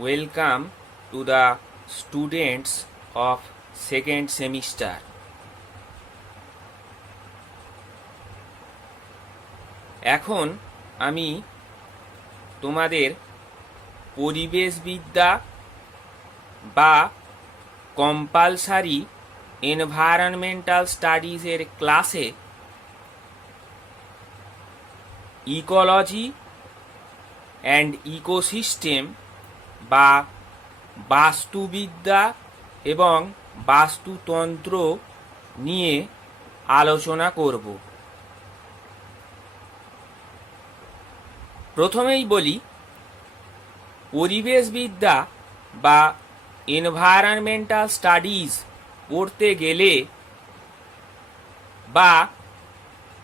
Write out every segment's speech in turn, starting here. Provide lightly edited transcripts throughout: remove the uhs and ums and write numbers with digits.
Welcome to the students of second semester. এখন আমি তোমাদের পরিবেশবিদ্যা বা কম্পালসারি এনভায়রনমেন্টাল স্টাডিজের ক্লাসে ইকোলজি অ্যান্ড ইকোসিস্টেম বা বাস্তুবিদ্যা এবং বাস্তুতন্ত্র নিয়ে আলোচনা করব। প্রথমেই বলি, পরিবেশবিদ্যা বা এনভায়রনমেন্টাল স্টাডিজ পড়তে গেলে বা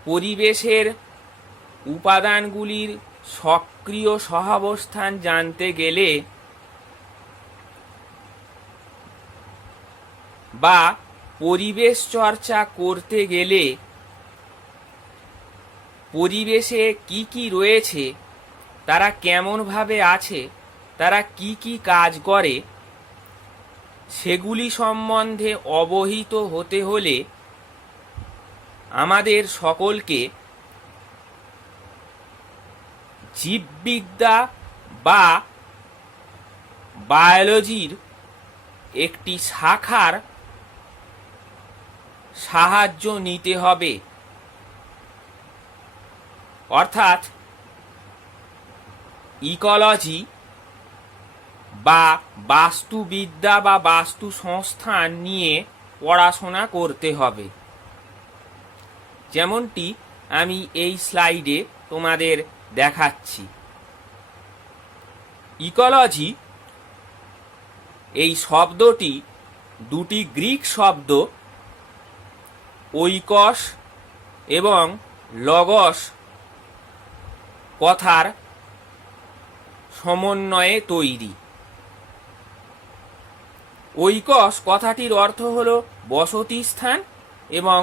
পরিবেশের উপাদানগুলির সক্রিয় সহাবস্থান জানতে গেলে বা পরিবেশ চর্চা করতে গেলে পরিবেশে কি কি রয়েছে, তারা কেমনভাবে আছে, তারা কি কি কাজ করে, সেগুলি সম্বন্ধে অবহিত হতে হলে আমাদের সকলকে জীববিদ্যা বা বায়োলজির একটি শাখার সাহায্য নিতে হবে। অর্থাৎ ইকোলজি বা বাস্তুবিদ্যা বা বাস্তু সংস্থান নিয়ে পড়াশোনা করতে হবে। যেমনটি আমি এই স্লাইডে তোমাদের দেখাচ্ছি। ইকোলজি এই শব্দটি দুটি গ্রিক শব্দ ওইকস এবং লগস কথার সমন্বয়ে তৈরি। ওইকস কথাটির অর্থ হল বসতি স্থান এবং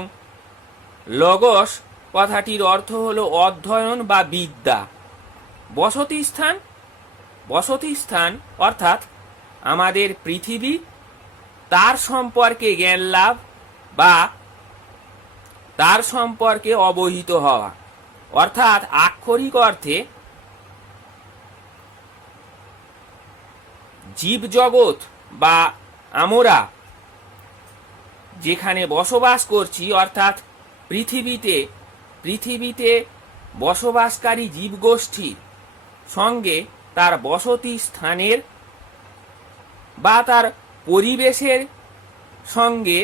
লগস কথাটির অর্থ হল অধ্যয়ন বা বিদ্যা। বসতি স্থান অর্থাৎ আমাদের পৃথিবী, তার সম্পর্কে জ্ঞান লাভ বা তার সম্পর্কে অবহিত হওয়া, অর্থাৎ আক্ষরিক অর্থে জীবজগৎ বা আমরা যেখানে বসবাস করছি, অর্থাৎ পৃথিবীতে বসবাসকারী জীবগোষ্ঠীর সঙ্গে তার বসতি স্থানের বা তার পরিবেশের সঙ্গে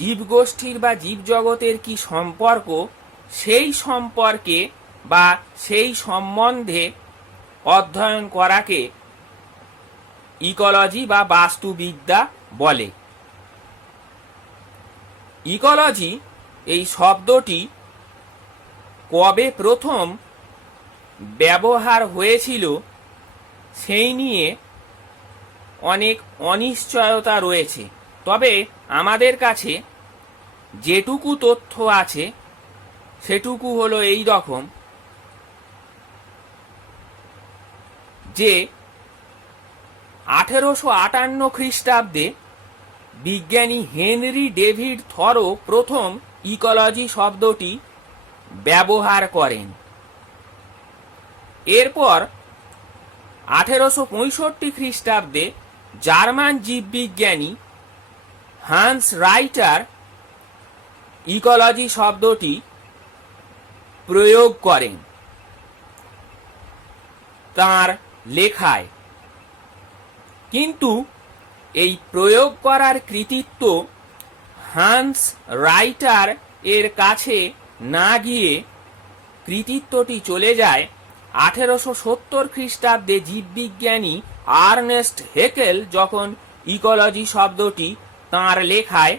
জীবগোষ্ঠীর বা জীবজগতের কি সম্পর্ক, সেই সম্পর্কে বা সেই সম্বন্ধে অধ্যয়ন করাকে ইকোলজি বা বাস্তুবিদ্যা বলে। ইকোলজি এই শব্দটি কবে প্রথম ব্যবহার হয়েছিল সেই নিয়ে অনেক অনিশ্চয়তা রয়েছে। তবে আমাদের কাছে যেটুকু তথ্য আছে সেটুকু হলো এই রকম যে 1858 খ্রিস্টাব্দে বিজ্ঞানী হেনরি ডেভিড থরো প্রথম ইকোলজি শব্দটি ব্যবহার করেন। এরপর 1865 খ্রিস্টাব্দে জার্মান জীববিজ্ঞানী হান্স রাইটার ইকোলজি শব্দটি প্রয়োগ করেন তার লেখায়। কিন্তু এই প্রয়োগ করার কৃতিত্ব হান্স রাইটার এর কাছে না গিয়ে কৃতিত্বটি চলে যায় 1870 খ্রিস্টাব্দে জীববিজ্ঞানী আর্নেস্ট হেকেল যখন ইকোলজি শব্দটি তাঁর লেখায়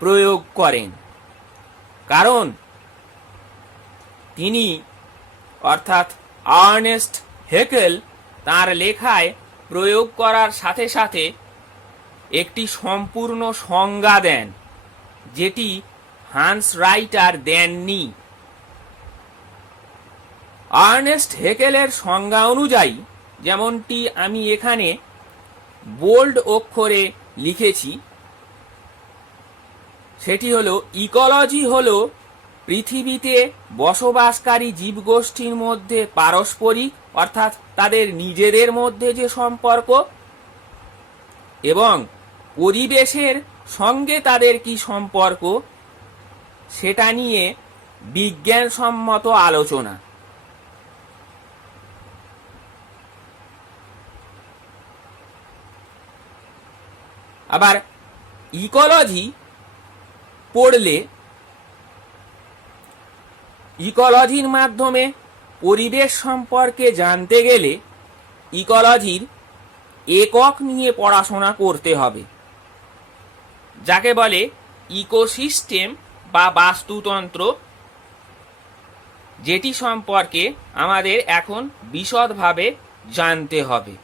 প্রয়োগ করেন। কারণ তিনি অর্থাৎ আর্নেস্ট হেকেল তাঁর লেখায় প্রয়োগ করার সাথে সাথে একটি সম্পূর্ণ সংজ্ঞা দেন, যেটি হান্স রাইটার দেননি। আর্নেস্ট হেকেলের সংজ্ঞা অনুযায়ী যেমনটি আমি এখানে বোল্ড অক্ষরে লিখেছি, সেটি হলো ইকোলজি হলো পৃথিবীতে বসবাসকারী জীবগোষ্ঠীর মধ্যে পারস্পরিক অর্থাৎ তাদের নিজেদের মধ্যে যে সম্পর্ক এবং পরিবেশের সঙ্গে তাদের কি সম্পর্ক সেটা নিয়ে বিজ্ঞানসম্মত আলোচনা। আবার ইকোলজি পড়লে ইকোলজির মাধ্যমে পরিবেশ সম্পর্কে জানতে গেলে ইকোলজির একক নিয়ে পড়াশোনা করতে হবে, যাকে বলে ইকোসিস্টেম বা বাস্তুতন্ত্র, যেটি সম্পর্কে আমাদের এখন বিশদভাবে জানতে হবে।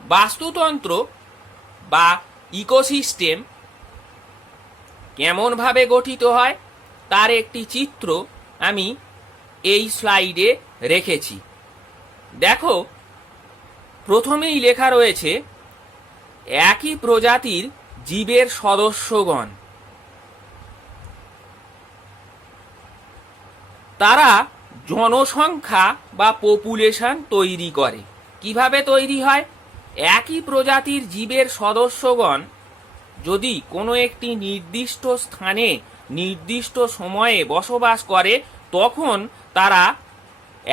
বাস্তুতন্ত্র বা ইকোসিস্টেম কেমনভাবে গঠিত হয় তার একটি চিত্র আমি এই স্লাইডে রেখেছি। দেখো, প্রথমেই লেখা রয়েছে একই প্রজাতির জীবের সদস্যগণ। তারা জনসংখ্যা বা পপুলেশন তৈরি করে। কিভাবে তৈরি হয়? একই প্রজাতির জীবের সদস্যগণ যদি কোনো একটি নির্দিষ্ট স্থানে নির্দিষ্ট সময়ে বসবাস করে তখন তারা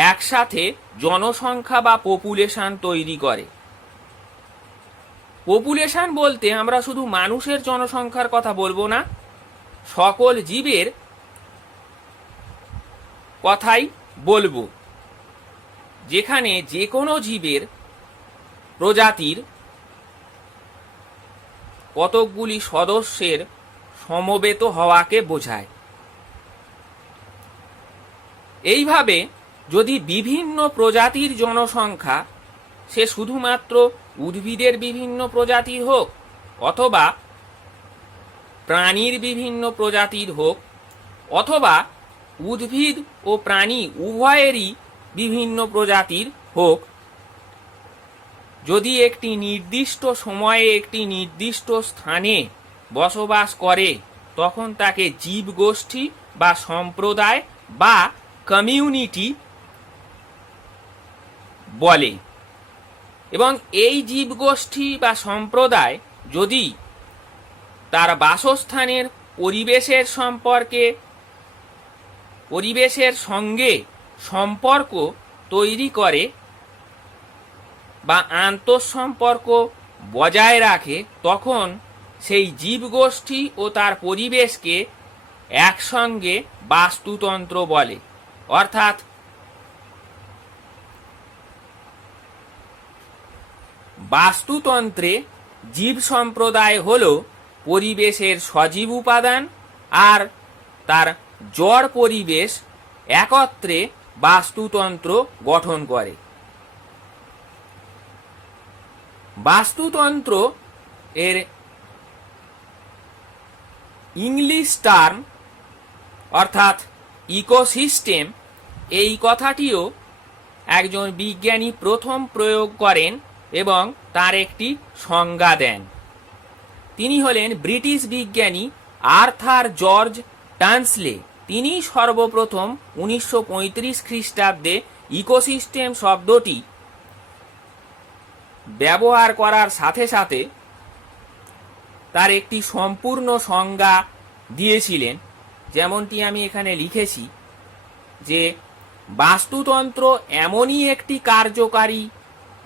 একসাথে জনসংখ্যা বা পপুলেশন তৈরি করে। পপুলেশন বলতে আমরা শুধু মানুষের জনসংখ্যার কথা বলবো না, সকল জীবের কথাই বলবো, যেখানে যে কোনো জীবের প্রজাতির কতকগুলি সদস্যের সমবেত হওয়াকে বোঝায়। এইভাবে যদি বিভিন্ন প্রজাতির জনসংখ্যা, সে শুধুমাত্র উদ্ভিদের বিভিন্ন প্রজাতির হোক অথবা প্রাণীর বিভিন্ন প্রজাতির হোক অথবা উদ্ভিদ ও প্রাণী উভয়েরই বিভিন্ন প্রজাতির হোক, যদি একটি নির্দিষ্ট সময়ে একটি নির্দিষ্ট স্থানে বসবাস করে তখন তাকে জীবগোষ্ঠী বা সম্প্রদায় বা কমিউনিটি বলে। এবং এই জীবগোষ্ঠী বা সম্প্রদায় যদি তার বাসস্থানের পরিবেশের সঙ্গে সম্পর্ক তৈরি করে বা আন্তঃসম্পর্ক বজায় রাখে, তখন সেই জীবগোষ্ঠী ও তার পরিবেশকে একসঙ্গে বাস্তুতন্ত্র বলে। অর্থাৎ বাস্তুতন্ত্রে জীব সম্প্রদায় হল পরিবেশের সজীব উপাদান আর তার জড় পরিবেশ একত্রে বাস্তুতন্ত্র গঠন করে। বাস্তুতন্ত্র এর ইংলিশ টার্ম অর্থাৎ ইকোসিস্টেম, এই কথাটিও একজন বিজ্ঞানী প্রথম প্রয়োগ করেন এবং তার একটি সংজ্ঞা দেন। তিনি হলেন ব্রিটিশ বিজ্ঞানী আর্থার জর্জ টানসলে। তিনি সর্বপ্রথম 1935 খ্রিস্টাব্দে ইকোসিস্টেম শব্দটি ব্যবহার করার সাথে সাথে তার একটি সম্পূর্ণ সংজ্ঞা দিয়েছিলেন, যেমনটি আমি এখানে লিখেছি যে বাস্তুতন্ত্র এমনই একটি কার্যকারী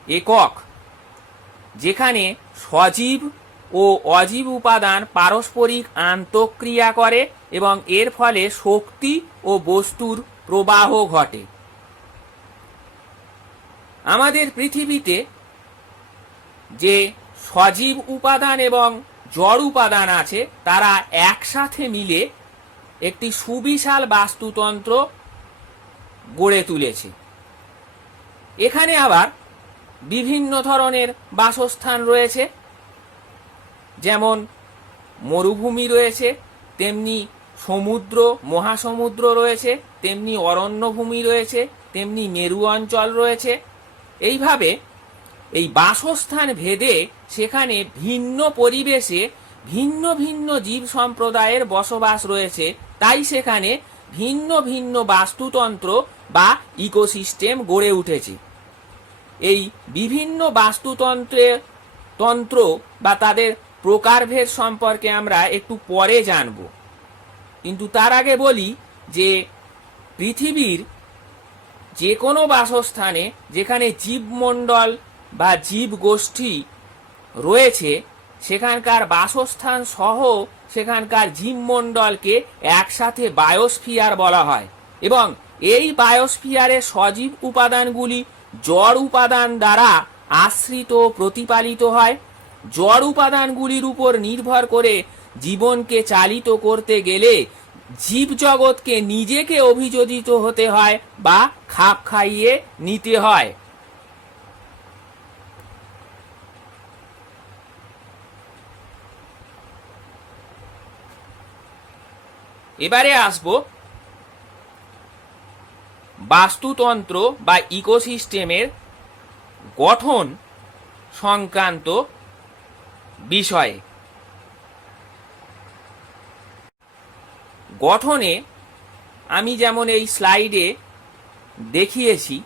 একক যেখানে সজীব ও অজীব উপাদান পারস্পরিক আন্তঃক্রিয়া করে এবং এর ফলে শক্তি ও বস্তুর প্রবাহ ঘটে। আমাদের পৃথিবীতে যে সজীব উপাদান এবং জড় উপাদান আছে তারা একসাথে মিলে একটি সুবিশাল বাস্তুতন্ত্র গড়ে তুলেছে। এখানে আবার বিভিন্ন ধরনের বাসস্থান রয়েছে, যেমন মরুভূমি রয়েছে, তেমনি সমুদ্র মহাসমুদ্র রয়েছে, তেমনি অরণ্যভূমি রয়েছে, তেমনি মেরু অঞ্চল রয়েছে। এইভাবে এই বাসস্থান ভেদে সেখানে ভিন্ন পরিবেশে ভিন্ন ভিন্ন জীব সম্প্রদায়ের বসবাস রয়েছে। তাই সেখানে ভিন্ন ভিন্ন বাস্তুতন্ত্র বা ইকোসিস্টেম গড়ে উঠেছে। এই বিভিন্ন তন্ত্র বা তাদের প্রকারভেদ সম্পর্কে আমরা একটু পরে জানব, কিন্তু তার আগে বলি যে পৃথিবীর যে কোনো বাসস্থানে যেখানে জীবমণ্ডল বা জীব গোষ্ঠী রয়েছে, সেখানকার বাসস্থান সহ সেখানকার জীবমণ্ডলকে একসাথে বায়োস্ফিয়ার বলা হয়। এবং এই বায়োস্ফিয়ারের সজীব উপাদানগুলি জড় উপাদান দ্বারা আশ্রিত প্রতিপালিত হয়। জড় উপাদানগুলির উপর নির্ভর করে জীবনকে চালিত করতে গেলে জীবজগৎকে নিজেকে অভিযোজিত হতে হয় বা খাপ খাইয়ে নিতে হয়। এবারে আসব বাস্তুতন্ত্র বা ইকোসিস্টেমের গঠন সংক্রান্ত বিষয়ে। গঠনে আমি যেমন এই স্লাইডে দেখিয়েছি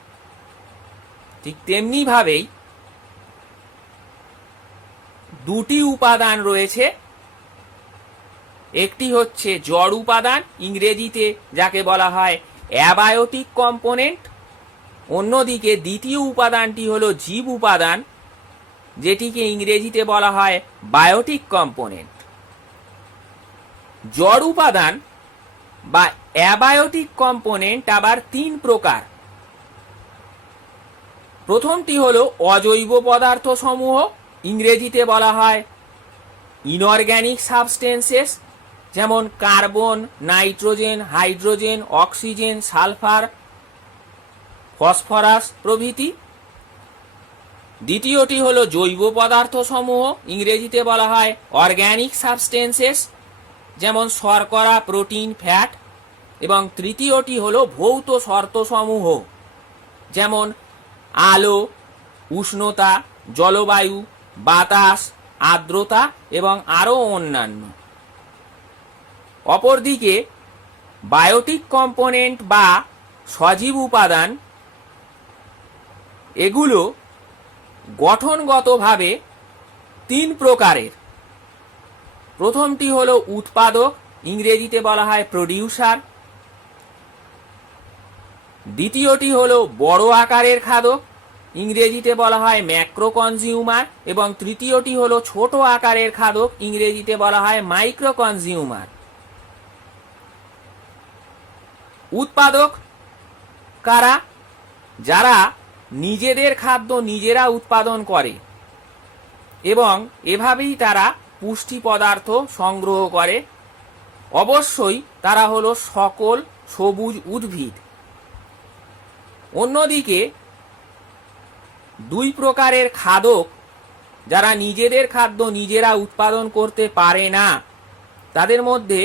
ঠিক তেমনিভাবেই দুটি উপাদান রয়েছে। একটি হচ্ছে জড় উপাদান, ইংরেজিতে যাকে বলা হয় অ্যাবায়োটিক কম্পোনেন্ট। অন্যদিকে দ্বিতীয় উপাদানটি হলো জীব উপাদান, যেটিকে ইংরেজিতে বলা হয় বায়োটিক কম্পোনেন্ট। জড় উপাদান বা অ্যাবায়োটিক কম্পোনেন্ট আবার তিন প্রকার। প্রথমটি হলো অজৈব পদার্থ সমূহ, ইংরেজিতে বলা হয় ইনঅর্গ্যানিক সাবস্টেন্সেস, যেমন carbon, nitrogen, hydrogen, oxygen, sulphur, phosphorus প্রভৃতি। দ্বিতীয়টি হলো জৈব পদার্থ সমূহ, ইংরেজিতে বলা হয় অর্গ্যানিক সাবস্টেন্সেস, যেমন শর্করা, প্রোটিন, ফ্যাট। এবং তৃতীয়টি হলো ভৌত শর্ত সমূহ, যেমন আলো, উষ্ণতা, জলবায়ু, বাতাস, আর্দ্রতা এবং আরও অন্যান্য। অপরদিকে বায়োটিক কম্পোনেন্ট বা সজীব উপাদান, এগুলো গঠনগতভাবে তিন প্রকারের। প্রথমটি হলো উৎপাদক, ইংরেজিতে বলা হয় প্রডিউসার। দ্বিতীয়টি হলো বড় আকারের খাদক, ইংরেজিতে বলা হয় ম্যাক্রো কনজিউমার। এবং তৃতীয়টি হলো ছোট আকারের খাদক, ইংরেজিতে বলা হয় মাইক্রো কনজিউমার। উৎপাদক কারা? যারা নিজেদের খাদ্য নিজেরা উৎপাদন করে এবং এভাবেই তারা পুষ্টি পদার্থ সংগ্রহ করে। অবশ্যই তারা হলো সকল সবুজ উদ্ভিদ। অন্যদিকে দুই প্রকারের খাদক, যারা নিজেদের খাদ্য নিজেরা উৎপাদন করতে পারে না, তাদের মধ্যে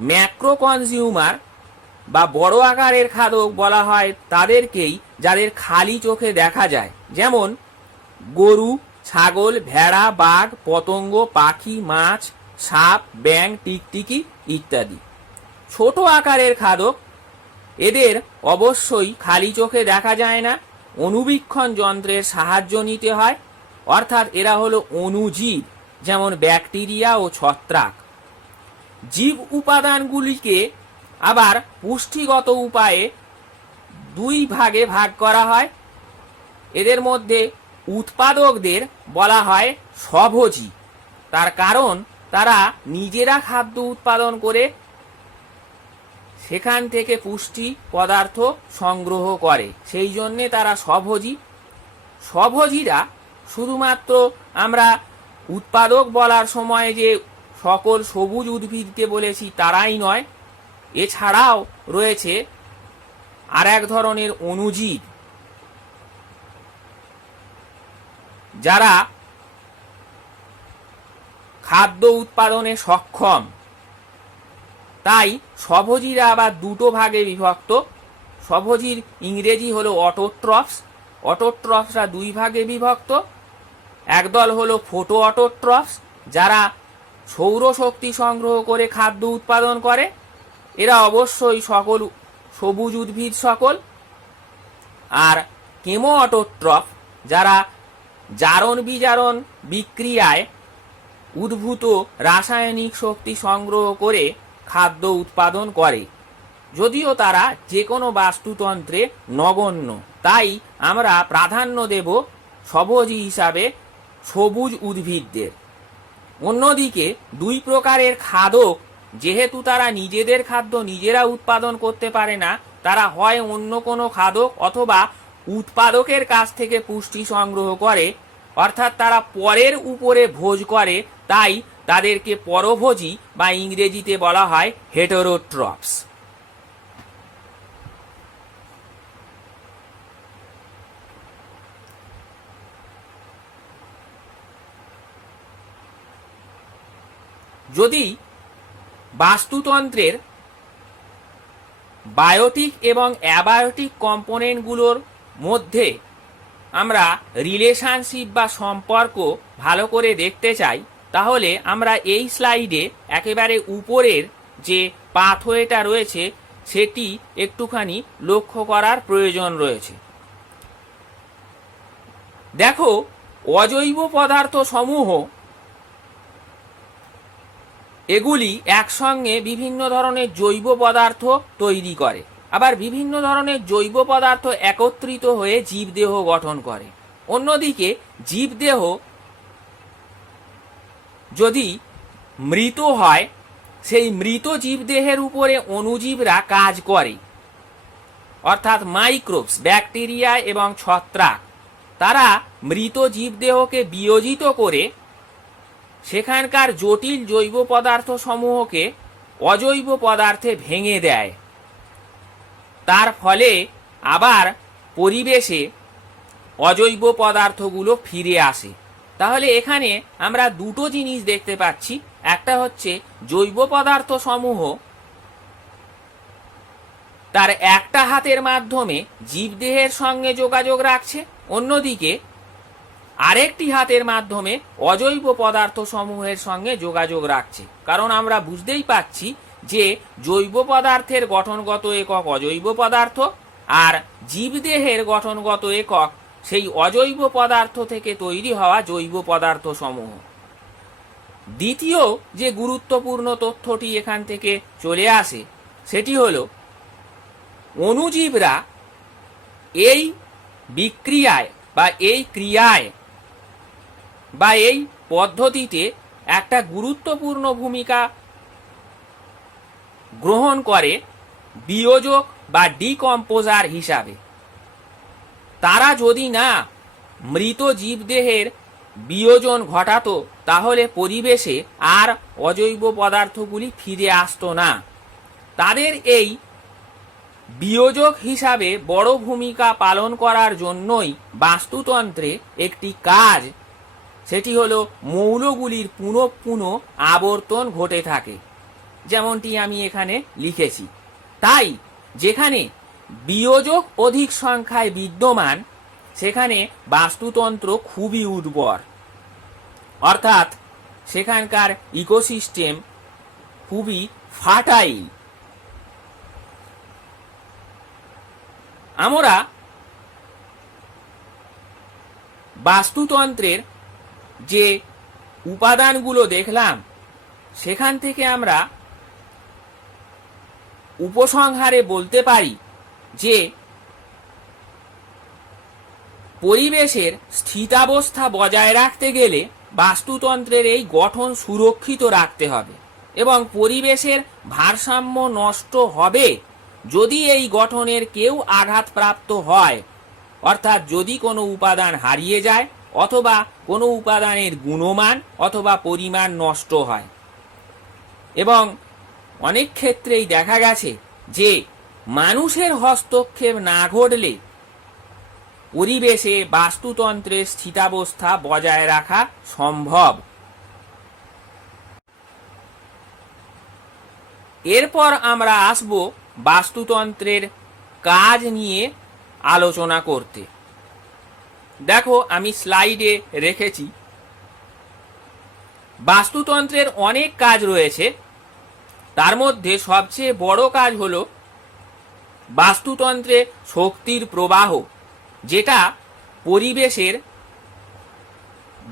ম্যাক্রো কনজিউমার বা বড় আকারের খাদক বলা হয় তাদেরকেই, যাদের খালি চোখে দেখা যায়, যেমন গরু, ছাগল, ভেড়া, বাঘ, পতঙ্গ, পাখি, মাছ, সাপ, ব্যাঙ, টিকটিকি ইত্যাদি। ছোট আকারের খাদক, এদের অবশ্যই খালি চোখে দেখা যায় না, অণুবীক্ষণ যন্ত্রের সাহায্য নিতে হয়। অর্থাৎ এরা হলো অণুজীব, যেমন ব্যাকটেরিয়া ও ছত্রাক। জীব উপাদানগুলিকে আবার পুষ্টিগত উপায়ে দুই ভাগে ভাগ করা হয়। এদের মধ্যে উৎপাদকদের বলা হয় স্বভোজী, তার কারণ তারা নিজেরা খাদ্য উৎপাদন করে সেখান থেকে পুষ্টি পদার্থ সংগ্রহ করে, সেই জন্যে তারা স্বভোজী। স্বভোজীরা শুধুমাত্র আমরা উৎপাদক বলার সময় যে সকল সবুজ উদ্ভিদকে বলেছি তারাই নয়, এছাড়াও রয়েছে আর এক ধরনের অণুজীব, যারা খাদ্য উৎপাদনে সক্ষম। তাই স্বভোজীরা আবার দুটো ভাগে বিভক্ত। স্বভোজীর ইংরেজি হলো অটোট্রফস। অটোট্রফসরা দুই ভাগে বিভক্ত। একদল হলো ফোটো অটোট্রফস, যারা সৌরশক্তি সংগ্রহ করে খাদ্য উৎপাদন করে। এরা অবশ্যই সকল সবুজ উদ্ভিদ সকল। আর কেমো অটোট্রফ, যারা জারণ বিজারণ বিক্রিয়ায় উদ্ভূত রাসায়নিক শক্তি সংগ্রহ করে খাদ্য উৎপাদন করে, যদিও তারা যে কোনো বাস্তুতন্ত্রে নগণ্য। তাই আমরা প্রাধান্য দেব স্বভোজী হিসাবে সবুজ উদ্ভিদদের। অন্যদিকে দুই প্রকারের খাদক, যেহেতু তারা নিজেদের খাদ্য নিজেরা উৎপাদন করতে পারে না, তারা হয় অন্য কোনো খাদক অথবা উৎপাদকের কাছ থেকে পুষ্টি সংগ্রহ করে, অর্থাৎ তারা পরের উপরে ভোজ করে। তাই তাদেরকে পরভোজী বা ইংরেজিতে বলা হয় হেটেরোট্রফস। যদি বাস্তুতন্ত্রের বায়োটিক এবং অ্যাবায়োটিক কম্পোনেন্টগুলোর মধ্যে আমরা রিলেশনশিপ বা সম্পর্ক ভালো করে দেখতে চাই, তাহলে আমরা এই স্লাইডে একেবারে উপরের যে পাথওয়েটা রয়েছে সেটি একটুখানি লক্ষ্য করার প্রয়োজন রয়েছে। দেখো, অজৈব পদার্থ সমূহ এগুলি একসঙ্গে বিভিন্ন ধরনের জৈব পদার্থ তৈরি করে, আবার বিভিন্ন ধরনের জৈব পদার্থ একত্রিত হয়ে জীবদেহ গঠন করে। অন্যদিকে জীবদেহ যদি মৃত হয়, সেই মৃত জীবদেহের উপরে অণুজীবরা কাজ করে, অর্থাৎ মাইক্রোবস, ব্যাকটেরিয়া এবং ছত্রাক। তারা মৃত জীবদেহকে বিয়োজিত করে সেখানকার জটিল জৈব পদার্থ সমূহকে অজৈব পদার্থে ভেঙে দেয়। তার ফলে আবার পরিবেশে অজৈব পদার্থগুলো ফিরে আসে। তাহলে এখানে আমরা দুটো জিনিস দেখতে পাচ্ছি। একটা হচ্ছে জৈব পদার্থ সমূহ তার একটা হাতের মাধ্যমে জীবদেহের সঙ্গে যোগাযোগ রাখছে, অন্যদিকে আরেকটি হাতের মাধ্যমে অজৈব পদার্থ সমূহের সঙ্গে যোগাযোগ রাখছে। কারণ আমরা বুঝতেই পাচ্ছি যে জৈব পদার্থের গঠনগত একক অজৈব পদার্থ, আর জীবদেহের গঠনগত একক সেই অজৈব পদার্থ থেকে তৈরি হওয়া জৈব পদার্থ সমূহ। দ্বিতীয় যে গুরুত্বপূর্ণ তথ্যটি এখান থেকে চলে আসে সেটি হলো অণুজীবরা এই বিক্রিয়ায় বা এই ক্রিয়ায় বা এই পদ্ধতিতে একটা গুরুত্বপূর্ণ ভূমিকা গ্রহণ করে বিয়োজক বা ডিকম্পোজার হিসাবে। তারা যদি না মৃত জীবদেহের বিয়োজন ঘটাতো, তাহলে পরিবেশে আর অজৈব পদার্থগুলি ফিরে আসতো না। তাদের এই বিয়োজক হিসাবে বড় ভূমিকা পালন করার জন্যই বাস্তুতন্ত্রে একটি কাজ, সেটি হলো মৌলগুলির পুনঃ পুনঃ আবর্তন ঘটে থাকে, যেমনটি আমি এখানে লিখেছি। তাই যেখানে বিয়োজক অধিক সংখ্যায় বিদ্যমান সেখানে বাস্তুতন্ত্র খুবই উর্বর, অর্থাৎ সেখানকার ইকোসিস্টেম খুবই ফার্টাইল। আমরা বাস্তুতন্ত্রের যে উপাদানগুলো দেখলাম সেখান থেকে আমরা উপসংহারে বলতে পারি যে পরিবেশের স্থিতাবস্থা বজায় রাখতে গেলে বাস্তুতন্ত্রের এই গঠন সুরক্ষিত রাখতে হবে, এবং পরিবেশের ভারসাম্য নষ্ট হবে যদি এই গঠনের কেউ আঘাতপ্রাপ্ত হয়, অর্থাৎ যদি কোনো উপাদান হারিয়ে যায় অথবা কোনো উপাদানের গুণমান অথবা পরিমাণ নষ্ট হয়। এবং অনেক ক্ষেত্রেই দেখা গেছে যে মানুষের হস্তক্ষেপ না ঘটলে পরিবেশে বাস্তুতন্ত্রের স্থিতাবস্থা বজায় রাখা সম্ভব। এরপর আমরা আসব বাস্তুতন্ত্রের কাজ নিয়ে আলোচনা করতে। দেখো আমি স্লাইডে রেখেছি। বাস্তুতন্ত্রের অনেক কাজ রয়েছে, তার মধ্যে সবচেয়ে বড় কাজ হলো বাস্তুতন্ত্রে শক্তির প্রবাহ, যেটা পরিবেশের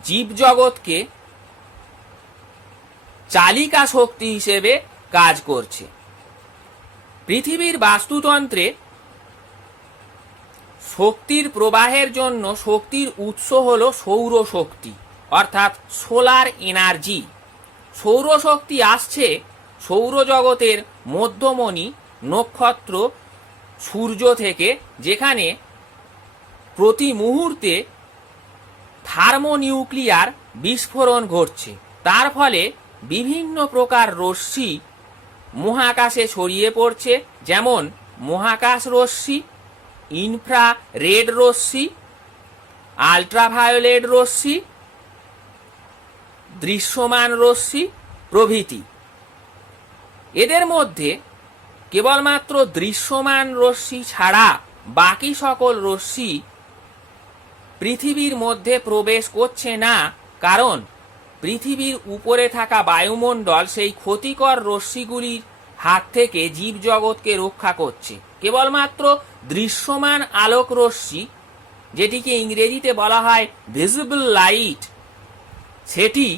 জীবজগৎকে চালিকা শক্তি হিসেবে কাজ করছে। পৃথিবীর বাস্তুতন্ত্রে শক্তির প্রবাহের জন্য শক্তির উৎস হল সৌরশক্তি, অর্থাৎ সোলার এনার্জি। সৌরশক্তি আসছে সৌরজগতের মধ্যমণি নক্ষত্র সূর্য থেকে, যেখানে প্রতি মুহূর্তে থার্মোনিউক্লিয়ার বিস্ফোরণ ঘটছে। তার ফলে বিভিন্ন প্রকার রশ্মি মহাকাশে ছড়িয়ে পড়ছে, যেমন মহাকাশ রশ্মি, ইনফ্রারেড রশ্মি, আল্ট্রাভায়োলেট রশ্মি, দৃশ্যমান রশ্মি প্রভৃতি। এদের মধ্যে কেবলমাত্র দৃশ্যমান রশ্মি ছাড়া বাকি সকল রশ্মি পৃথিবীর মধ্যে প্রবেশ করছে না, কারণ পৃথিবীর উপরে থাকা বায়ুমণ্ডল সেই ক্ষতিকর রশ্মিগুলির হাত থেকে জীবজগৎকে রক্ষা করছে। কেবলমাত্র দৃশ্যমান আলোক রশ্মি, যেটিকে ইংরেজিতে বলা হয় ভিজিবল লাইট, সেটি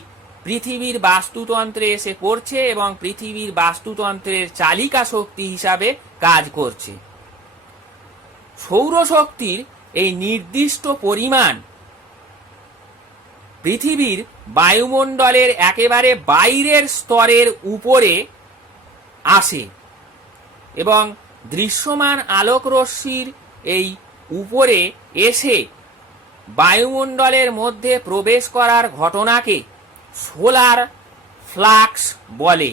পৃথিবীর বাস্তুতন্ত্রে এসে পড়ছে এবং পৃথিবীর বাস্তুতন্ত্রের চালিকা শক্তি হিসাবে কাজ করছে। সৌরশক্তির এই নির্দিষ্ট পরিমাণ পৃথিবীর বায়ুমণ্ডলের একেবারে বাইরের স্তরের উপরে আসে এবং দৃশ্যমান আলোক রশ্মির এই উপরে এসে বায়ুমণ্ডলের মধ্যে প্রবেশ করার ঘটনাকে সোলার ফ্লাক্স বলে।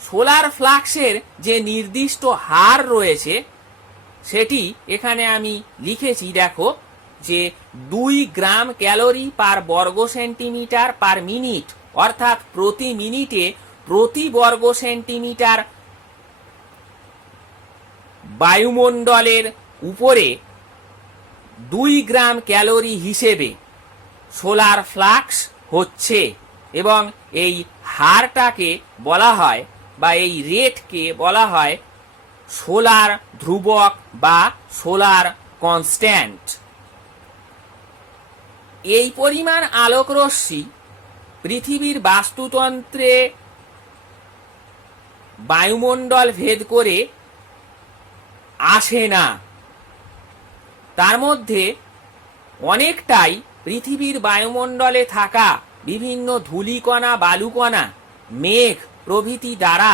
সোলার ফ্লাক্সের যে নির্দিষ্ট হার রয়েছে সেটি এখানে আমি লিখেছি, দেখো, যে 2 গ্রাম ক্যালোরি পার বর্গ সেন্টিমিটার পার মিনিট, অর্থাৎ প্রতি মিনিটে প্রতি বর্গ সেন্টিমিটার বায়ুমণ্ডলের উপরে 2 গ্রাম ক্যালোরি হিসেবে সোলার ফ্লাক্স হচ্ছে এবং এই হারটাকে বলা হয় বা এই রেটকে বলা হয় সোলার ধ্রুবক বা সোলার কনস্ট্যান্ট। এই পরিমাণ আলোক রশ্মি পৃথিবীর বাস্তুতন্ত্রে বায়ুমণ্ডল ভেদ করে আসে না। তার মধ্যে অনেকটাই পৃথিবীর বায়ুমণ্ডলে থাকা বিভিন্ন ধূলিকণা, বালুকণা, মেঘ প্রভৃতি দ্বারা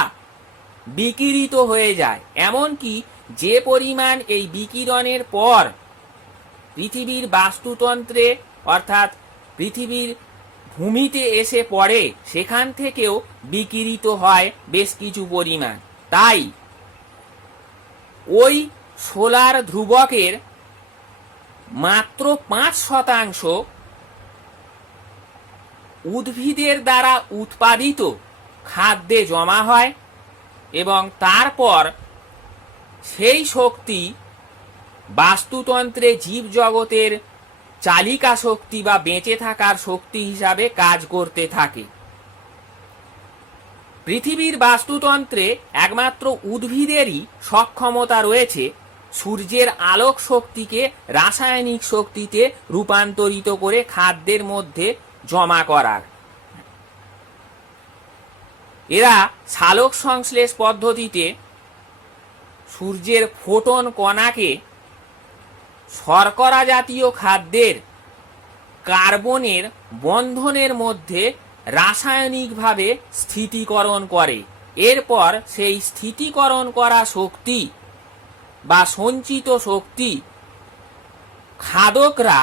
বিকিরিত হয়ে যায়। এমনকি যে পরিমাণ এই বিকিরণের পর পৃথিবীর বাস্তুতন্ত্রে অর্থাৎ পৃথিবীর ভূমিতে এসে পড়ে, সেখান থেকেও বিকিরিত হয় বেশ কিছু পরিমাণ। তাই ওই সোলার ধ্রুবকের মাত্র 5% উদ্ভিদের দ্বারা উৎপাদিত খাদ্যে জমা হয় এবং তারপর সেই শক্তি বাস্তুতন্ত্রে জীবজগতের চালিকা শক্তি বা বেঁচে থাকার শক্তি হিসাবে কাজ করতে থাকে। পৃথিবীর বাস্তুতন্ত্রে একমাত্র উদ্ভিদেরই সক্ষমতা রয়েছে সূর্যের আলোক শক্তিকে রাসায়নিক শক্তিতে রূপান্তরিত করে খাদ্যের মধ্যে জমা করার। এরা সালোক সংশ্লেষ পদ্ধতিতে সূর্যের ফোটন কণাকে শর্করা জাতীয় খাদ্যের কার্বনের বন্ধনের মধ্যে রাসায়নিকভাবে স্থিতিকরণ করে। এরপর সেই স্থিতিকরণ করা শক্তি বা সঞ্চিত শক্তি খাদকরা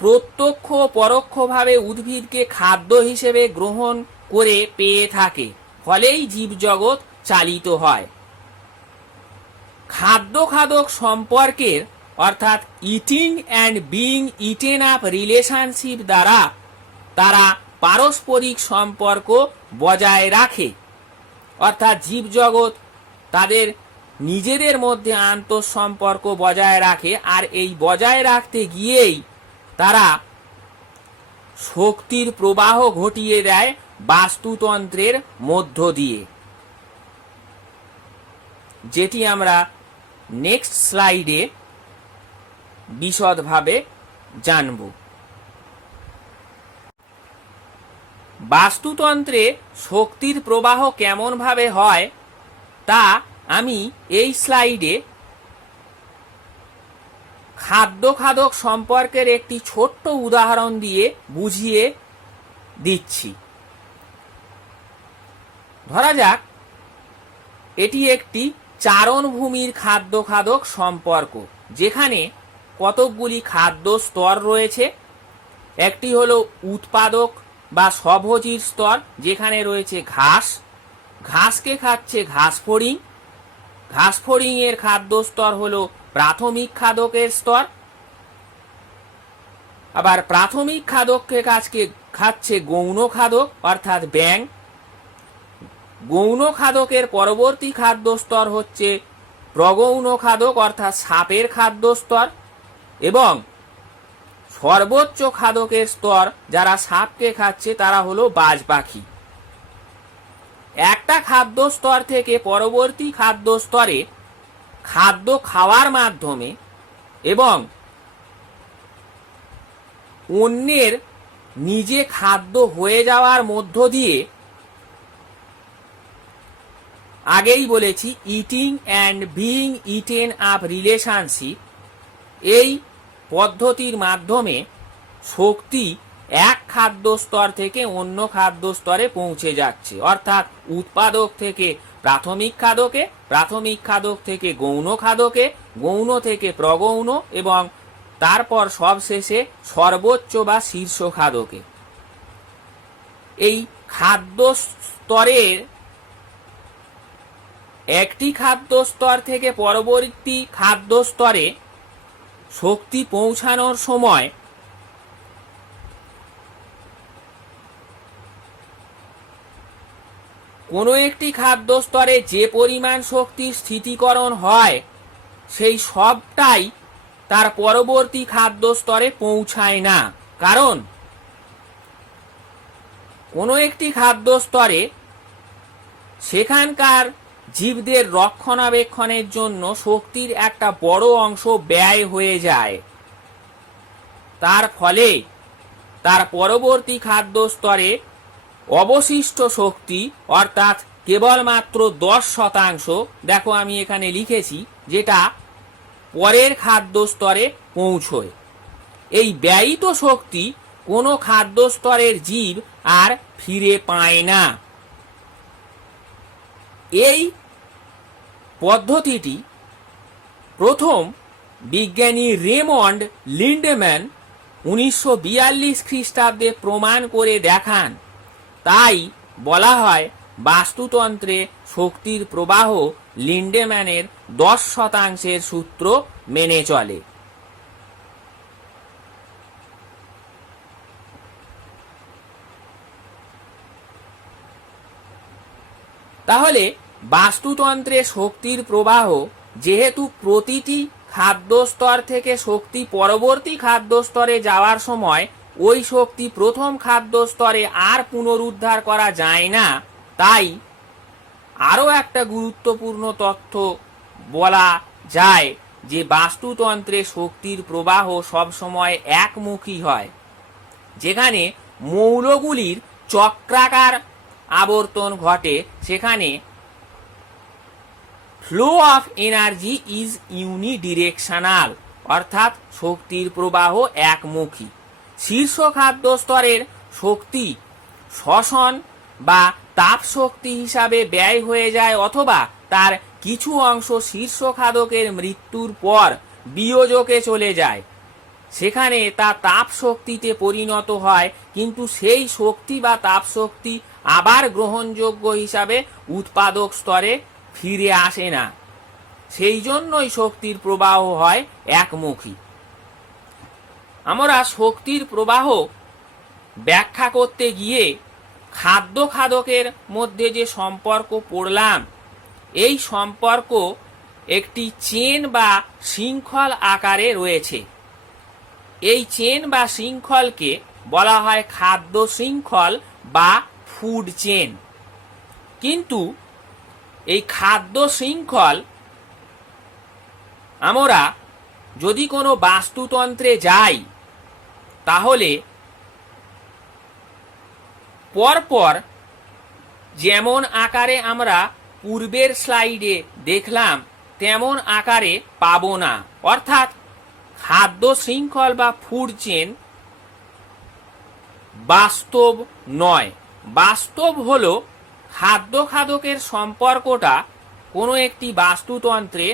প্রত্যক্ষ ও পরোক্ষভাবে উদ্ভিদকে খাদ্য হিসেবে গ্রহণ করে পেয়ে থাকে, ফলেই জীবজগৎ চালিত হয়। খাদ্য খাদক সম্পর্কের অর্থাৎ eating and being eaten up relationship দ্বারা তারা পারস্পরিক সম্পর্ক বজায় রাখে। অর্থাৎ জীবজগৎ তাদের নিজেদের মধ্যে আন্তঃসম্পর্ক বজায় রাখে, আর এই বজায় রাখতে গিয়েই তারা শক্তির প্রবাহ ঘটিয়ে দেয় বাস্তুতন্ত্রের মধ্য দিয়ে, যেটি আমরা নেক্সট স্লাইডে বিশদভাবে জানব। বাস্তুতন্ত্রে শক্তির প্রবাহ কেমনভাবে হয় তা আমি এই স্লাইডে খাদ্য খাদক সম্পর্কের একটি ছোট্ট উদাহরণ দিয়ে বুঝিয়ে দিচ্ছি। ধরা যাক এটি একটি চারণভূমির খাদ্য খাদক সম্পর্ক, যেখানে কতকগুলি খাদ্য স্তর রয়েছে। একটি হলো উৎপাদক বা স্বভোজীর স্তর, যেখানে রয়েছে ঘাস, ঘাসকে খাচ্ছে ঘাসফড়িং, ঘাসফড়িং এর খাদ্য স্তর হলো প্রাথমিক খাদকের স্তর। আবার প্রাথমিক খাদককে খাচ্ছে গৌণ খাদক অর্থাৎ ব্যাঙ। গৌণ খাদকের পরবর্তী খাদ্য স্তর হচ্ছে প্রগৌণ খাদক অর্থাৎ সাপের খাদ্য স্তর, এবং সর্বোচ্চ খাদকের স্তর যারা সাপকে খাচ্ছে তারা হলো বাজ পাখি। একটা খাদ্য স্তর থেকে পরবর্তী খাদ্য স্তরে খাদ্য খাওয়ার মাধ্যমে এবং অন্যের নিজে খাদ্য হয়ে যাওয়ার মধ্য দিয়ে, আগেই বলেছি eating and being eaten up relationship, এই পদ্ধতির মাধ্যমে শক্তি এক খাদ্য স্তর থেকে অন্য খাদ্য স্তরে পৌঁছে যাচ্ছে, অর্থাৎ উৎপাদক থেকে প্রাথমিক খাদকে, প্রাথমিক খাদক থেকে গৌণ খাদকে, গৌণ থেকে প্রগৌণ, এবং তারপর সবশেষে সর্বোচ্চ বা শীর্ষ খাদকে। এই খাদ্য স্তরের একটি খাদ্য স্তর থেকে পরবর্তী খাদ্য স্তরে শক্তি পৌঁছানোর সময় কোনো একটি খাদ্য স্তরে যে পরিমাণ শক্তির স্থিতিকরণ হয় সেই সবটাই তার পরবর্তী খাদ্য স্তরে পৌঁছায় না, কারণ কোনো একটি খাদ্য স্তরে সেখানকার জীবদের রক্ষণাবেক্ষণের জন্য শক্তির একটা বড় অংশ ব্যয় হয়ে যায়। তার ফলে তার পরবর্তী খাদ্য স্তরে অবশিষ্ট শক্তি অর্থাৎ কেবলমাত্র 10%, দেখো আমি এখানে লিখেছি, যেটা পরের খাদ্য স্তরে পৌঁছয়। এই ব্যয়িত শক্তি কোনো খাদ্য স্তরের জীব আর ফিরে পায় না। এই পদ্ধতিটি প্রথম বিজ্ঞানী রেমন্ড লিন্ডম্যান 1942 খ্রিস্টাব্দে প্রমাণ করে দেখান। তাই বলা হয় বাস্তুতন্ত্রে শক্তির প্রবাহ লিন্ডেম্যানের 10% সূত্র মেনে চলে। তাহলে বাস্তুতন্ত্রে শক্তির প্রবাহ যেহেতু প্রতিটি খাদ্য স্তর থেকে শক্তি পরবর্তী খাদ্য স্তরে যাওয়ার সময় ওই শক্তি প্রথম খাদ্য স্তরে আর পুনরুদ্ধার করা যায় না, তাই আরও একটা গুরুত্বপূর্ণ তথ্য বলা যায় যে বাস্তুতন্ত্রে শক্তির প্রবাহ সবসময় একমুখী হয়। যেখানে মৌলগুলির চক্রাকার আবর্তন ঘটে সেখানে flow of energy is unidirectional, অর্থাৎ শক্তির প্রবাহ একমুখী। শীর্ষ খাদ্য স্তরের শক্তি শ্বসন বা তাপ শক্তি হিসাবে ব্যয় হয়ে যায়, অথবা তার কিছু অংশ শীর্ষ খাদকের মৃত্যুর পর বিয়োজকে চলে যায়, সেখানে তা তাপ শক্তিতে পরিণত হয়, কিন্তু সেই শক্তি বা তাপ শক্তি আবার গ্রহণযোগ্য হিসাবে উৎপাদক স্তরে ফিরে আসে না। সেই জন্যই শক্তির প্রবাহ হয় একমুখী। আমরা শক্তির প্রবাহ ব্যাখ্যা করতে গিয়ে খাদ্য খাদকের মধ্যে যে সম্পর্ক পড়লাম, এই সম্পর্ক একটি চেন বা শৃঙ্খল আকারে রয়েছে। এই চেন বা শৃঙ্খলকে বলা হয় খাদ্য শৃঙ্খল বা ফুড চেন। কিন্তু এই খাদ্য শৃঙ্খল আমরা যদি কোনো বাস্তুতন্ত্রে যাই, তাহলে পরপর যেমন আকারে আমরা পূর্বের স্লাইডে দেখলাম তেমন আকারে পাবো না। অর্থাৎ খাদ্য শৃঙ্খল বা ফুড চেন বাস্তব নয়। বাস্তব হলো খাদ্য খাদকের সম্পর্কটা কোনো একটি বাস্তুতন্ত্রে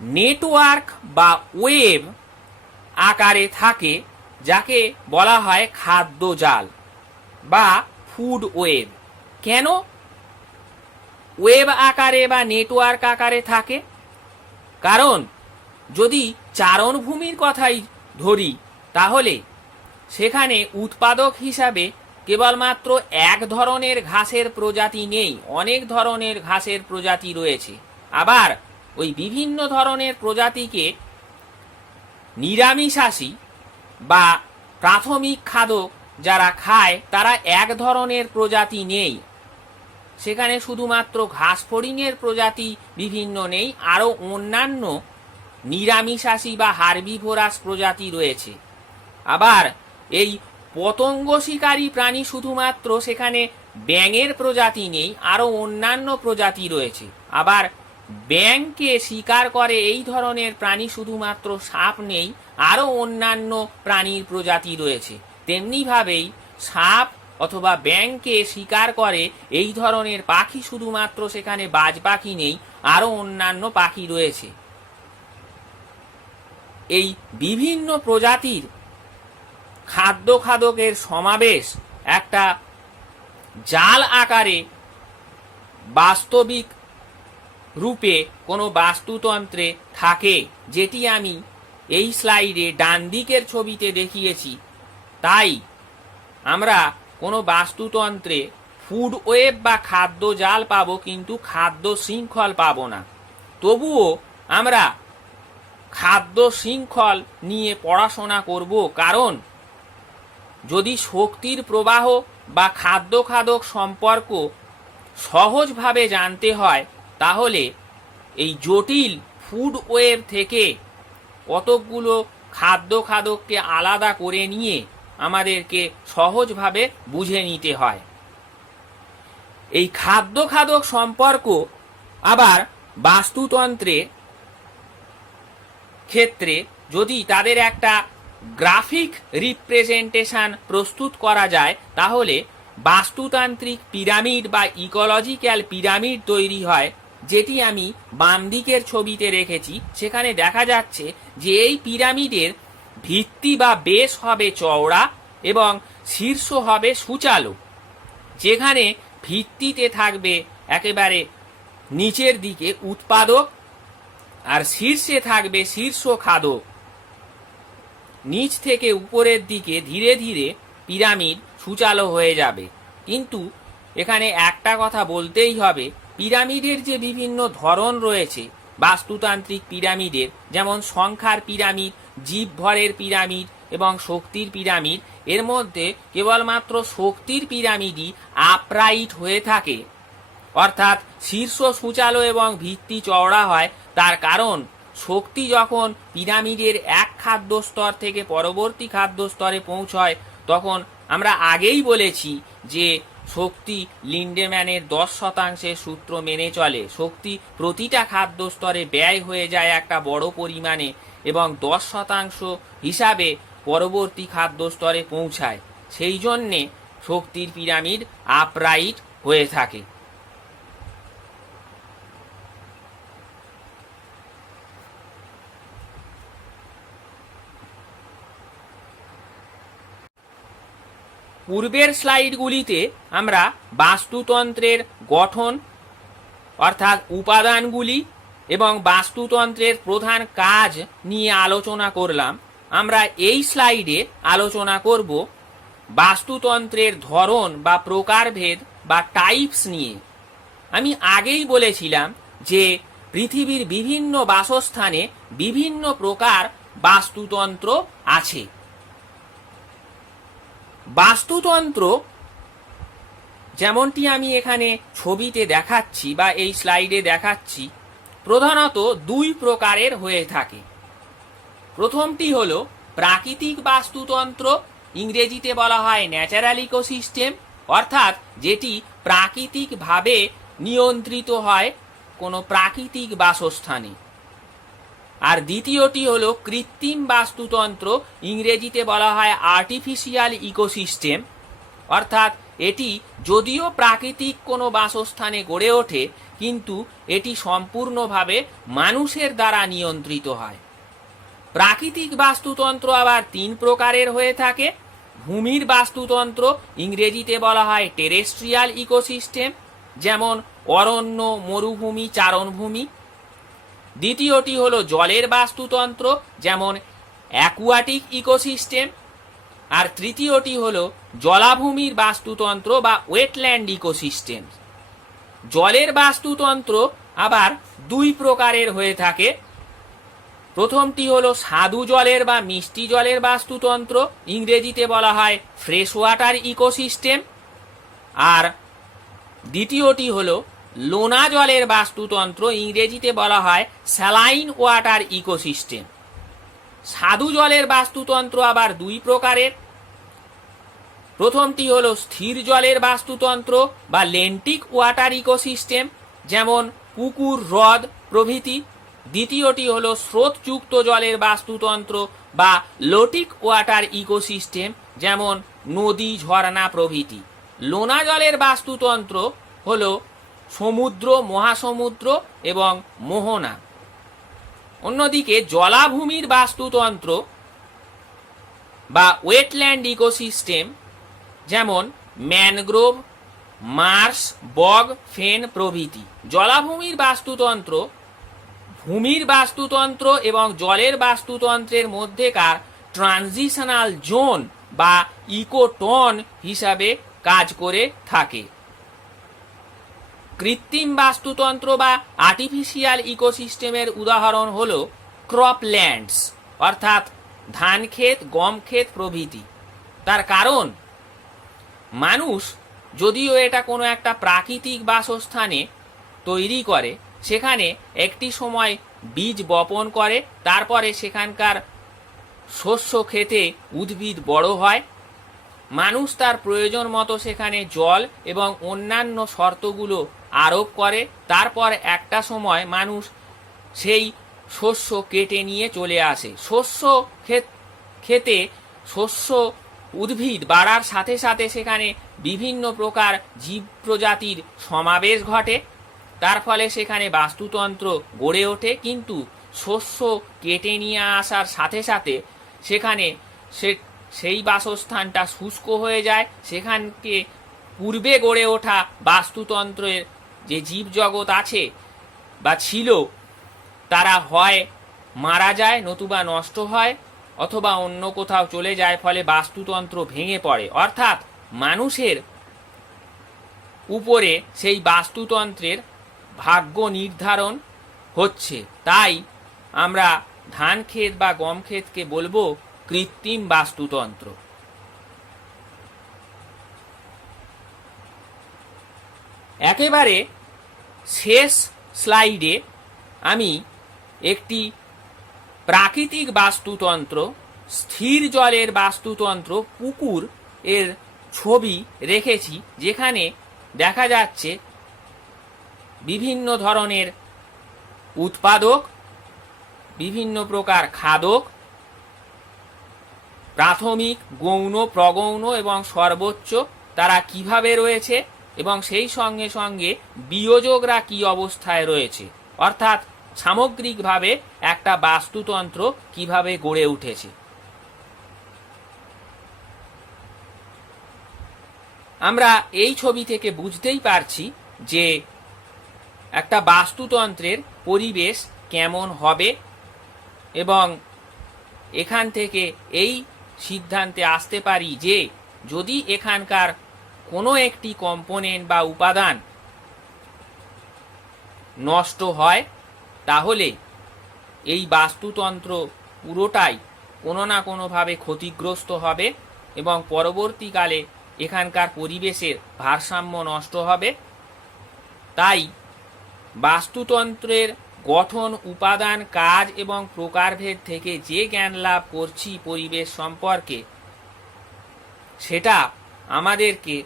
নেটওয়ার্ক বা ওয়েভ আকারে থাকে, যাকে বলা হয় খাদ্য জাল বা ফুড ওয়েভ। কেন ওয়েভ আকারে বা নেটওয়ার্ক আকারে থাকে? কারণ যদি চারণভূমির কথাই ধরি, তাহলে সেখানে উৎপাদক হিসাবে কেবলমাত্র এক ধরনের ঘাসের প্রজাতি নেই, অনেক ধরনের ঘাসের প্রজাতি রয়েছে। আবার ওই বিভিন্ন ধরনের প্রজাতিকে নিরামিষাশী বা প্রাথমিক খাদক যারা খায় তারা এক ধরনের প্রজাতি নেই। সেখানে শুধুমাত্র ঘাস ফড়িংয়ের প্রজাতি বিভিন্ন নেই, আরও অন্যান্য নিরামিষাশী বা হার্বিভোরাস প্রজাতি রয়েছে। আবার এই পতঙ্গ শিকারী প্রাণী শুধুমাত্র সেখানে ব্যাঙের প্রজাতি নেই, আরও অন্যান্য প্রজাতি রয়েছে। আবার ব্যাঙকে শিকার করে এই ধরনের প্রাণী শুধুমাত্র সাপ নেই, আরও অন্যান্য প্রাণীর প্রজাতি রয়েছে। তেমনিভাবেই সাপ অথবা ব্যাঙকে শিকার করে এই ধরনের পাখি শুধুমাত্র সেখানে বাজ পাখি নেই, আরও অন্যান্য পাখি রয়েছে। এই বিভিন্ন প্রজাতির খাদ্য খাদকের সমাবেশ একটা জাল আকারে বাস্তবিক রূপে কোনো বাস্তুতন্ত্রে থাকে, যেটি আমি এই স্লাইডে ডান দিকের ছবিতে দেখিয়েছি। তাই আমরা কোনো বাস্তুতন্ত্রে ফুড ওয়েব বা খাদ্য জাল পাবো, কিন্তু খাদ্য শৃঙ্খল পাবো না। তবুও আমরা খাদ্য শৃঙ্খল নিয়ে পড়াশোনা করব, কারণ যদি শক্তির প্রবাহ বা খাদ্য খাদক সম্পর্ক সহজভাবে জানতে হয়, তাহলে এই জটিল ফুড ওয়েব থেকে কতকগুলো খাদ্য খাদককে আলাদা করে নিয়ে আমাদেরকে সহজভাবে বুঝে নিতে হয়। এই খাদ্য খাদক সম্পর্ক আবার বাস্তুতন্ত্রে ক্ষেত্রে যদি তাদের একটা গ্রাফিক রিপ্রেজেন্টেশন প্রস্তুত করা যায়, তাহলে বাস্তুতান্ত্রিক পিরামিড বা ইকোলজিক্যাল পিরামিড তৈরি হয়, যেটি আমি বাম দিকের ছবিতে রেখেছি। সেখানে দেখা যাচ্ছে যে এই পিরামিডের ভিত্তি বা বেস হবে চওড়া এবং শীর্ষ হবে সূচালো, যেখানে ভিত্তিতে থাকবে একেবারে নিচের দিকে উৎপাদক আর শীর্ষে থাকবে শীর্ষ খাদক। নিচ থেকে উপরের দিকে ধীরে ধীরে পিরামিড সূচালো হয়ে যাবে। কিন্তু এখানে একটা কথা বলতেই হবে, পিরামিডের যে বিভিন্ন ধরন রয়েছে বাস্তুতান্ত্রিক পিরামিডের, যেমন সংখ্যার পিরামিড, জীবভরের পিরামিড এবং শক্তির পিরামিড, এর মধ্যে কেবলমাত্র শক্তির পিরামিডই আপরাইট হয়ে থাকে, অর্থাৎ শীর্ষ সূচালো এবং ভিত্তি চওড়া হয়। তার কারণ শক্তি যখন পিরামিডের এক খাদ্য স্তর থেকে পরবর্তী খাদ্য স্তরে পৌঁছয়, তখন আমরা আগেই বলেছি যে শক্তি লিন্ডেম্যানের 10% সূত্র মেনে চলে। শক্তি প্রতিটা খাদ্য স্তরে ব্যয় হয়ে যায় একটা বড় পরিমাণে এবং 10% হিসাবে পরবর্তী খাদ্য স্তরে পৌঁছায়। সেই জন্যে শক্তির পিরামিড আপরাইট হয়ে থাকে। পূর্বের স্লাইডগুলিতে আমরা বাস্তুতন্ত্রের গঠন অর্থাৎ উপাদানগুলি এবং বাস্তুতন্ত্রের প্রধান কাজ নিয়ে আলোচনা করলাম। আমরা এই স্লাইডে আলোচনা করব বাস্তুতন্ত্রের ধরন বা প্রকারভেদ বা টাইপস নিয়ে। আমি আগেই বলেছিলাম যে পৃথিবীর বিভিন্ন বাসস্থানে বিভিন্ন প্রকার বাস্তুতন্ত্র আছে। বাস্তুতন্ত্র যেমনটি আমি এখানে ছবিতে দেখাচ্ছি বা এই স্লাইডে দেখাচ্ছি, প্রধানত দুই প্রকারের হয়ে থাকে। প্রথমটি হলো প্রাকৃতিক বাস্তুতন্ত্র, ইংরেজিতে বলা হয় ন্যাচারাল ইকোসিস্টেম, অর্থাৎ যেটি প্রাকৃতিকভাবে নিয়ন্ত্রিত হয় কোনো প্রাকৃতিক বাসস্থানে। আর দ্বিতীয়টি হলো কৃত্রিম বাস্তুতন্ত্র, ইংরেজিতে বলা হয় আর্টিফিশিয়াল ইকোসিস্টেম, অর্থাৎ এটি যদিও প্রাকৃতিক কোনো বাসস্থানে গড়ে ওঠে, কিন্তু এটি সম্পূর্ণভাবে মানুষের দ্বারা নিয়ন্ত্রিত হয়। প্রাকৃতিক বাস্তুতন্ত্র আবার তিন প্রকারের হয়ে থাকে। ভূমির বাস্তুতন্ত্র, ইংরেজিতে বলা হয় টেরেস্ট্রিয়াল ইকোসিস্টেম, যেমন অরণ্য, মরুভূমি, চারণভূমি। দ্বিতীয়টি হলো জলের বাস্তুতন্ত্র, যেমন অ্যাকুয়াটিক ইকোসিস্টেম। আর তৃতীয়টি হলো জলাভূমির বাস্তুতন্ত্র বা ওয়েটল্যান্ড ইকোসিস্টেম। জলের বাস্তুতন্ত্র আবার দুই প্রকারের হয়ে থাকে। প্রথমটি হলো স্বাদু জলের বা মিষ্টি জলের বাস্তুতন্ত্র, ইংরেজিতে বলা হয় ফ্রেশ ওয়াটার ইকোসিস্টেম। আর দ্বিতীয়টি হলো লোনা জলের বাস্তুতন্ত্র, ইংরেজিতে বলা হয় স্যালাইন ওয়াটার ইকোসিস্টেম। স্বাদু জলের বাস্তুতন্ত্র আবার দুই প্রকারের। প্রথমটি হলো স্থির জলের বাস্তুতন্ত্র বা লেন্টিক ওয়াটার ইকোসিস্টেম, যেমন পুকুর, হ্রদ প্রভৃতি। দ্বিতীয়টি হলো স্রোতযুক্ত জলের বাস্তুতন্ত্র বা লোটিক ওয়াটার ইকোসিস্টেম, যেমন নদী, ঝর্ণা প্রভৃতি। লোনা জলের বাস্তুতন্ত্র হলো সমুদ্র, মহাসমুদ্র এবং মোহনা। অন্যদিকে জলাভূমির বাস্তুতন্ত্র বা ওয়েটল্যান্ড ইকোসিস্টেম, যেমন ম্যানগ্রোভ, মার্শ, বগ, ফেন প্রভৃতি। জলাভূমির বাস্তুতন্ত্র ভূমির বাস্তুতন্ত্র এবং জলের বাস্তুতন্ত্রের মধ্যেকার ট্রানজিশনাল জোন বা ইকোটোন হিসাবে কাজ করে থাকে। কৃত্রিম বাস্তুতন্ত্র বা আর্টিফিশিয়াল ইকোসিস্টেমের উদাহরণ হল ক্রপল্যান্ডস, অর্থাৎ ধান ক্ষেত, গম ক্ষেত প্রভৃতি। তার কারণ, মানুষ যদিও এটা কোনো একটা প্রাকৃতিক বাসস্থানে তৈরি করে, সেখানে একটি সময় বীজ বপন করে, তারপরে সেখানকার শস্য খেতে উদ্ভিদ বড় হয়। মানুষ তার প্রয়োজন মতো সেখানে জল এবং অন্যান্য শর্তগুলো আরোপ করে। তারপর একটা সময় মানুষ সেই শস্য কেটে নিয়ে চলে আসে। শস্য খেতে শস্য উদ্ভিদ বাড়ার সাথে সাথে সেখানে বিভিন্ন প্রকার জীব প্রজাতির সমাবেশ ঘটে। তার ফলে সেখানে বাস্তুতন্ত্র গড়ে ওঠে। কিন্তু শস্য কেটে নিয়ে আসার সাথে সাথে সেখানে সেই বাসস্থানটা শুষ্ক হয়ে যায়। সেখানকে পূর্বে গড়ে ওঠা বাস্তুতন্ত্রের যে জীবজগৎ আছে বা ছিল, তারা হয় মারা যায়, নতুবা নষ্ট হয়, অথবা অন্য কোথাও চলে যায়। ফলে বাস্তুতন্ত্র ভেঙে পড়ে, অর্থাৎ মানুষের উপরে সেই বাস্তুতন্ত্রের ভাগ্য নির্ধারণ হচ্ছে। তাই আমরা ধান ক্ষেত বা গম ক্ষেতকে বলবো কৃত্রিম বাস্তুতন্ত্র। একেবারে শেষ স্লাইডে আমি একটি প্রাকৃতিক বাস্তুতন্ত্র, স্থির জলের বাস্তুতন্ত্র, পুকুর এর ছবি রেখেছি, যেখানে দেখা যাচ্ছে বিভিন্ন ধরনের উৎপাদক, বিভিন্ন প্রকার খাদক, প্রাথমিক, গৌণ, প্রগৌণ এবং সর্বোচ্চ তারা কিভাবে রয়েছে, এবং সেই সঙ্গে সঙ্গে বিয়োজকরা কি অবস্থায় রয়েছে, অর্থাৎ সামগ্রিকভাবে একটা বাস্তুতন্ত্র কিভাবে গড়ে উঠেছে। আমরা এই ছবি থেকে বুঝতেই পারছি যে একটা বাস্তুতন্ত্রের পরিবেশ কেমন হবে, এবং এখান থেকে এই সিদ্ধান্তে আসতে পারি যে যদি এখানকার কোনো একটি কম্পোনেন্ট বা উপাদান নষ্ট হয়, তাহলে এই বাস্তুতন্ত্র পুরোটাই কোনো না কোনোভাবে ক্ষতিগ্রস্ত হবে এবং পরবর্তীকালে এখানকার পরিবেশের ভারসাম্য নষ্ট হবে। তাই বাস্তুতন্ত্রের গঠন, উপাদান, কাজ এবং প্রকারভেদ থেকে যে জ্ঞান লাভ করছি পরিবেশ সম্পর্কে, সেটা আমাদেরকে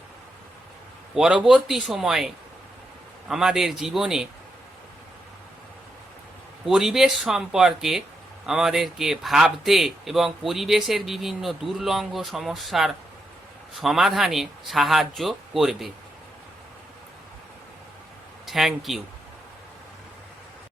পরবর্তী সময়ে আমাদের জীবনে পরিবেশ সম্পর্কে আমাদেরকে ভাবতে এবং পরিবেশের বিভিন্ন দুর্লঙ্ঘ সমস্যার সমাধানে সাহায্য করবে। Thank you.